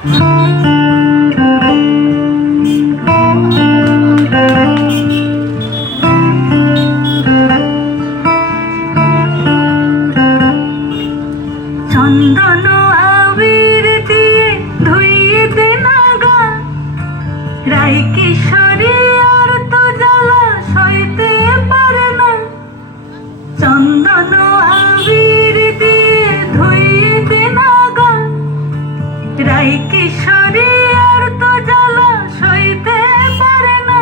চন্দন আবির দিয়ে ধুইয়ে দে নাগা, রাই কিশোরী আর তো জ্বালা সইতে পারে না। চন্দন আবির দিয়ে ধুইয়ে দে নাগা, রাই কিশোরী আর তো জ্বালা সইতে পারে না।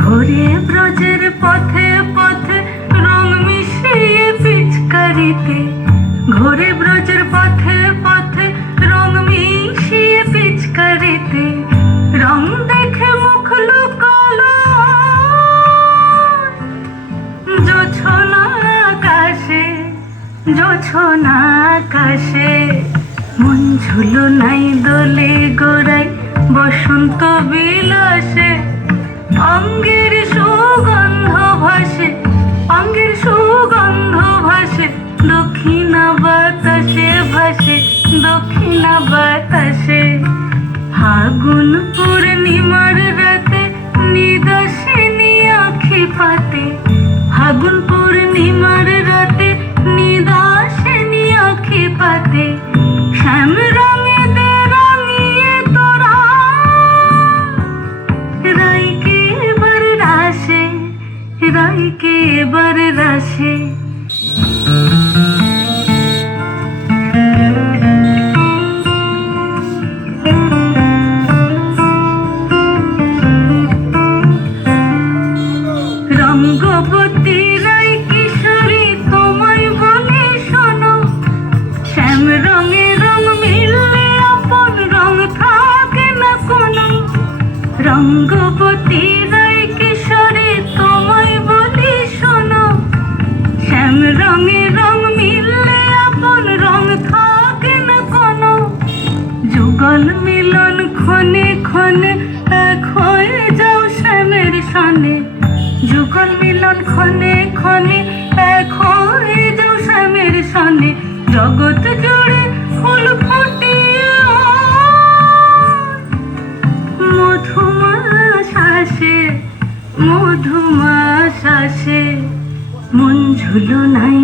ঘোরে ব্রজের পথে পথে রং মিশিয়ে পিচকারিতে, ঘোরে ব্রজের পথে পথে রং মিশিয়ে পিচকারিতে, রং দেখে মুখ লুকালো জোছনা আকাশে, জোছনা আকাশে। মন ঝুলো নাই দোলে গোড়ায় বসন্ত বিলাসে, অঙ্গের সুগন্ধ ভাসে, অঙ্গের সুগন্ধ ভাসে, দক্ষিণা বাতাসে ভাসে, দক্ষিণা বাতাসে। ফাগুন পূর্ণিমার রাতে নিদাসিনী আঁখি পাতে, ফাগুন পূর্ণিমার রাতে নিদাসিনী আঁখি পাতে। শ্যাম রঙে দে রাঙিয়ে তোরা রাইকে এবার রাশে, রাইকে এবার রাশে। রঙ্গবতী রাই কিশোরী তোমায় বলে শোনো, শ্যাম রঙে রং মিললে আপন রং থাকে না কোনো। রঙ্গবতী রাই কিশোরী তোমায় বলে শোনো, শ্যাম রঙে রং মিললে আপন রং থাকে না কোনো। যুগল মিলন ক্ষণে ক্ষণে এক হয়ে যাও শ্যামের সনে, যুগল মিলন ক্ষণে ক্ষণে এক হয়ে যাও শ্যামের সনে। জগৎ জুড়ে ফুল ফুটিয়ে মধুমাস আসে, মধুমাস আসে। মন ঝুলো নাই